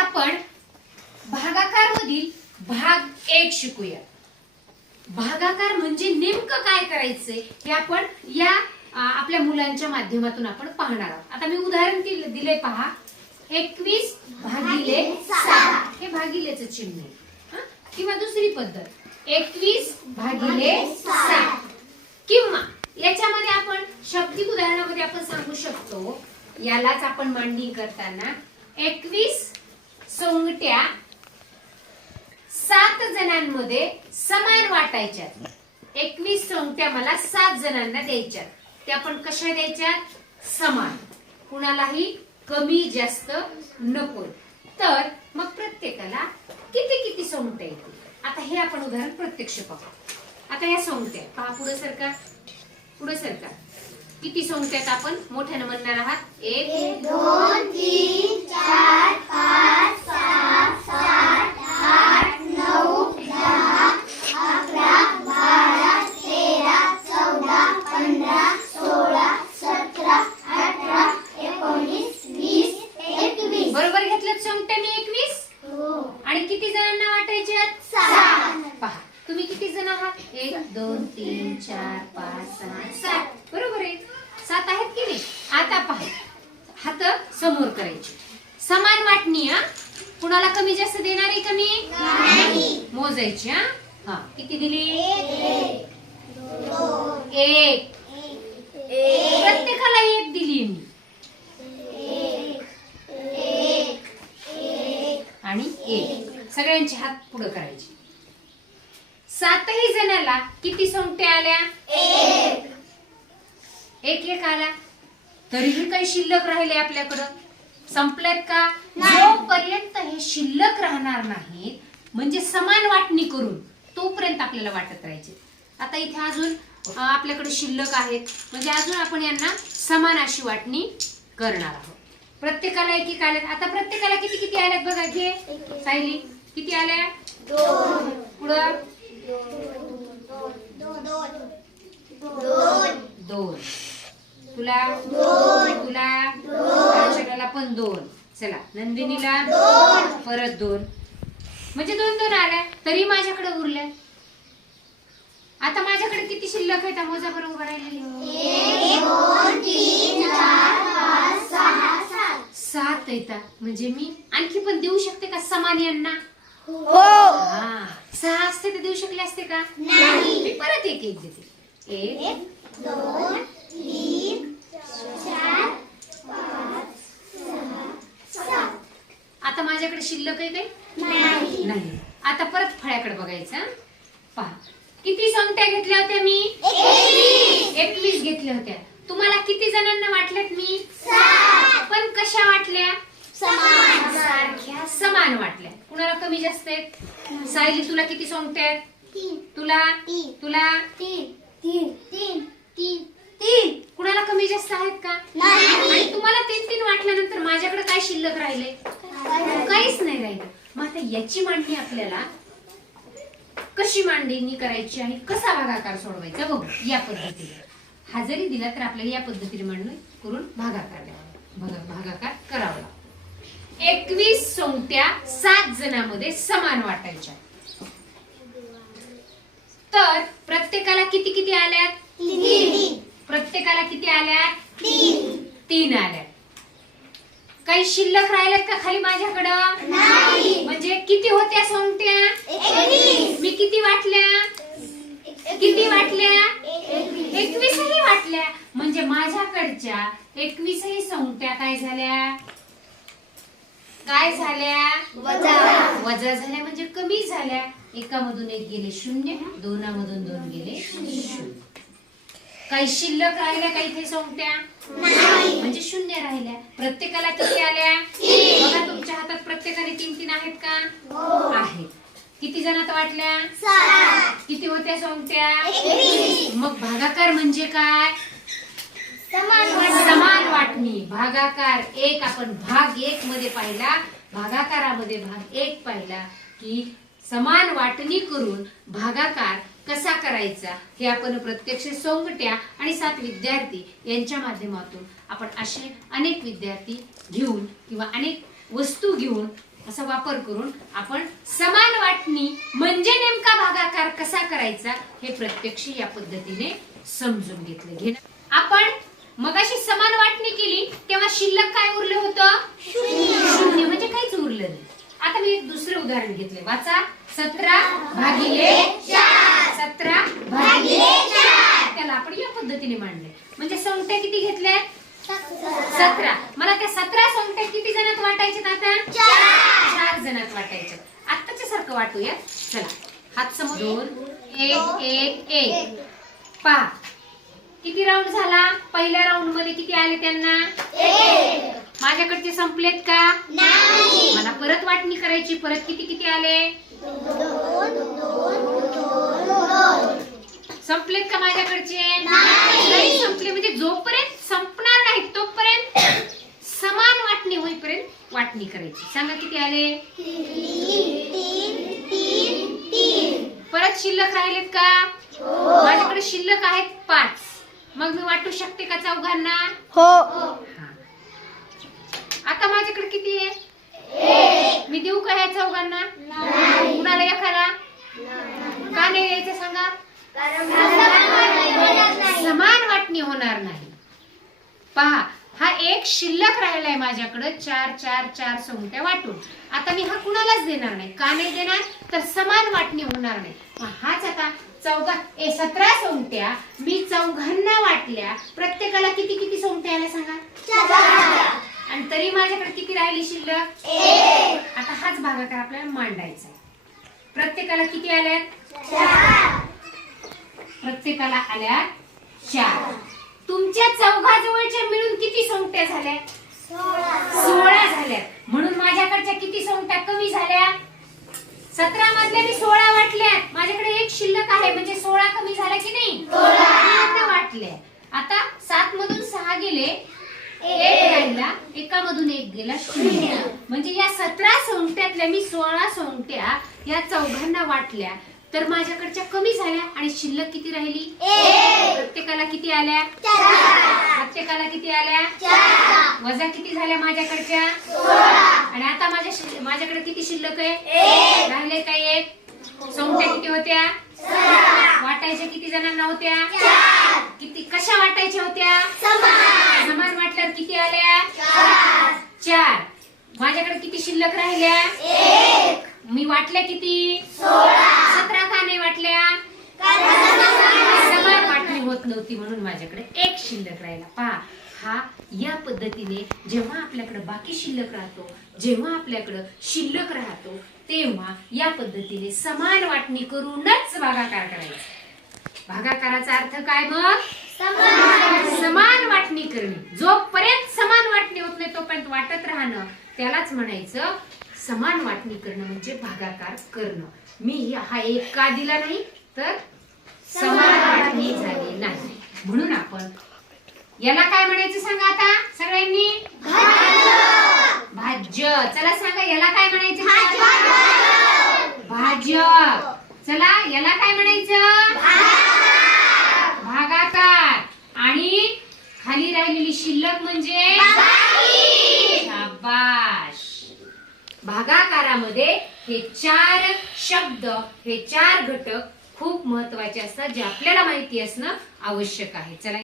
आपण भागाकार मधील भाग एक शिकूया. भागाकार म्हणजे नेमकं काय करायचंय हे आपण या आपल्या मुलांच्या माध्यमातून आपण पाहणार आहोत. आता मी उदाहरण दिले पहा. एकवीस भागिले सहा हे भागिलेच चिन्ह आहे. किंवा दुसरी पद्धत. एकवीस भागिले सहा. किंवा याच्यामध्ये आपण शब्दिक उदाहरणामध्ये आपण सांगू शकतो. यालाच आपण मांडणी करताना एकवीस सोंगट्या सात जणांमध्ये समान वाटायच्या एकवीस सोंगट्या मला सात जणांना द्यायच्या त्या आपण कशा द्यायच्या? समान. कुणालाही कमी जास्त नको तर मग प्रत्येकाला किती किती सोंगट्या येतील? आता हे आपण उदाहरण प्रत्यक्ष पाहू. आता या सोंगट्या पहा पुढे सरकार पुढे सरकार किती सोंगट्यात आपण? मोठ्यानं म्हणणार आहात एक दोन तीन चार पाच समोर करायचे. समान वाटणी हा? कुणाला कमी जास्त देणार आहे कमी. मोजायची हा? हा. किती दिली? एक. प्रत्येकाला एक दिली मी. आणि एक. सगळ्यांचे हात पुढे करायचे. सातही जणाला किती सोंगट्या आल्या? एक एक आला. तरीही काही शिल्लक राहिले आपल्याकडं? संपलेत का. जोपर्यंत हे शिल्लक राहणार नाहीत म्हणजे समान वाटणी करून तोपर्यंत आपल्याला वाटत राहायचे. आता इथे अजून आपल्याकडे शिल्लक आहेत. म्हणजे अजून आपण यांना समान अशी वाटणी करणार आहोत. प्रत्येकाला एक एक आल्यात. आता प्रत्येकाला किती किती आल्यात बघा घे सायली किती आल्या? पुढं? दोन. दोन. तुला? दोन. तुला. अर्चनाला पण दोन. चला नंदिनीला दोन. परत दोन. म्हणजे दोन दोन आल्या तरी माझ्याकडे उरल्या. आता माझ्याकडे किती शिल्लक आहेत? मोजा बरं उभं राहिलेली. एक दोन तीन चार पाच सहा सात. येतात म्हणजे मी आणखी पण देऊ शकते का समान यांना? हो. सहा असते तर देऊ शकले असते का? नाही. मी परत एक एक देते. एक एक दोन तीन चार पाच सहा सात आता माझ्याकडे शिल्लक आहे काही नाही. नाही. आता परत फळ्याकडे बघायचं? पहा. किती संख्या घेतल्या होत्या मी? एकवीस. घेतल्या होत्या. तुम्हाला किती जणांना वाटल्यात मी? पण कशा वाटल्या? समान. सारख्या समान वाटल्या. कुणाला कमी जास्त आहेत? सायली तुला किती सोंगट्या आहेत? तुला? तुला? तीन. तीन. तीन. तीन. तीन. कुणाला कमी जास्त आहेत का? नाही. आणि तुम्हाला तीन तीन वाटल्यानंतर माझ्याकडे काय शिल्लक राहिले? काहीच नाही राहिलं. मग आता याची मांडणी आपल्याला कशी मांडणी करायची आणि कसा भागाकार सोडवायचा बघू या पद्धतीने. हा जरी दिला तर आपल्याला या पद्धतीने मांडणी करून भागाकार द्यावा भागा- भागाकार करावा लागतो. एकवीस सोंगट्या सात जणांमध्ये समान वाटायच्या. तर प्रत्येकाला किती किती आल्यात? प्रत्येकाला किती आल्यात तीन. तीन आल्यात काही शिल्लक राहिल्यात का खाली माझ्याकडं? नाही. म्हणजे किती होत्या सोंगट्या? मी किती वाटल्या? किती वाटल्या? एकवीस एकवीसही वाटल्या. म्हणजे माझ्याकडच्या एकवीसही संख्या काय झाल्या? काय झाल्या? वजा. वजा झाल्या. म्हणजे कमी झाल्या. एकामधून एक गेले शून्य दोनामधून दोन गेले शून्य. काही शिल्लक राहिल्या काही संख्या नाही. म्हणजे शून्य राहिल्या. प्रत्येकाला किती आल्या. बघा तुमच्या हातात प्रत्येकाने तीन तीन आहेत का? हो. आहेत किती जणात वाटल्या? किती होत्या एकवीस. मग भागाकार म्हणजे काय. समान वाटणी. भागाकार एक आपण भाग एक मध्ये पाहिला. भागाकारामध्ये भाग एक पाहिला की समान वाटणी करून भागाकार कसा करायचा हे आपण प्रत्यक्ष सोंगट्या आणि सात विद्यार्थी यांच्या माध्यमातून आपण असे अनेक विद्यार्थी घेऊन किंवा अनेक वस्तू घेऊन असा वापर करून आपण समान वाटणी म्हणजे नेमका भागाकार कसा करायचा हे प्रत्यक्ष या पद्धतीने समजून घेतलं. घे आपण मगाशी समान वाटणी केली तेव्हा शिल्लक काय उरलं होतं? शून्य. म्हणजे काहीच उरलं नाही. आता मी एक दुसरं उदाहरण घेतले वाचा. सतरा भागिले सतरा भागिले त्याला आपण या पद्धतीने मांडले. म्हणजे संख्या किती घेतल्या? सतरा. मला त्या सतरा संख्या किती जणात वाटायच्यात आता? चार. जणात वाटायच्या आत्ताच्या सारखं वाटूया. चला. हात समोर. दोन. एक एक एक. पहा. किती राऊंड झाला? पहिल्या राऊंडमध्ये किती आले त्यांना? माझ्याकडचे संपलेत का? मला परत वाटणी करायची. परत किती किती आले? संपलेत का माझ्याकडचे? नाही. संपले. म्हणजे जोपर्यंत संपणार नाही तोपर्यंत समान वाटणी होईपर्यंत वाटणी करायची. सांगा किती आले? परत शिल्लक राहिलेत का? माझ्याकडे शिल्लक आहेत पाच. मग मी वाटू शकते का चौघांना? हो. हा. आता माझ्याकडे किती आहे? मी देऊ का ह्या चौघांना? कुणाला एखादा का नाही द्यायचं सांगा? समान वाटणी होणार नाही. पहा हा एक शिल्लक राहिलाय माझ्याकडे चार चार चार संख्या वाटून. आता मी हा कुणालाच देणार नाही. का नाही देणार? तर समान वाटणी होणार नाही. हाच आता चौघा ए सतरा संख्या मी चौघांना वाटल्या. प्रत्येकाला किती किती संख्या आल्या सांगा? आणि तरी माझ्याकडे किती राहिली शिल्लक? आता हाच भागाकार आपल्याला मांडायचा आहे. प्रत्येकाला किती आल्यात प्रत्येकाला आल्या चार. तुमच्या चौघाजवळच्या मिळून किती संख्या झाल्या? सोळा झाल्या. म्हणून माझ्याकडच्या किती संख्या कमी झाल्या? सतरा मधल्या मी सोळा वाटल्यात माझ्याकडे एक शिल्लक आहे म्हणजे सोळा कमी झाला की नाही? वाटल्या. आता सात मधून सहा गेले. एक राहिला एका मधून एक गेला शून्य. म्हणजे या सतरा संख्यातल्या मी सोळा संख्या या चौघांना वाटल्या. तर माझ्याकडच्या कमी झाल्या आणि शिल्लक किती राहिली? प्रत्येकाला किती आल्या? प्रत्येकाला किती आल्या? वजा किती झाल्या माझ्याकडच्या? आणि आता माझ्या माझ्याकडे किती शिल्लक आहे? राहिले काय एक? संख्या किती होत्या? वाटायच्या किती जणांना होत्या? किती कशा वाटायच्या होत्या? समान. वाटल्यावर किती आल्या? चार. माझ्याकडे किती शिल्लक राहिल्या? मी वाटल्या किती? वाटल्या समान वाटणी होत नव्हती म्हणून माझ्याकडे एक शिल्लक राहिला. पहा हा या पद्धतीने जेव्हा आपल्याकडे बाकी शिल्लक राहतो जेव्हा आपल्याकडं शिल्लक राहतो तेव्हा या पद्धतीने समान वाटणी करूनच भागाकार करायचा. भागाकाराचा अर्थ काय मग? समान वाटणी करणे. जोपर्यंत समान वाटणी होत नाही तोपर्यंत वाटत राहणं त्यालाच म्हणायचं समान वाटणी करणं म्हणजे भागाकार करणं. मी हा एक का दिला नाही? तर झाली नाही. म्हणून आपण याला काय म्हणायचं सांगा आता सगळ्यांनी? भाज्य. चला सांगा याला काय म्हणायचं? भाज्य. चला याला काय म्हणायचं? भागाकार. आणि खाली राहिलेली शिल्लक म्हणजे? शाबाश. भागाकारामध्ये हे चार शब्द हे चार घटक खूप महत्त्वाचे असतात जे आपल्याला माहिती असणं आवश्यक आहे. चला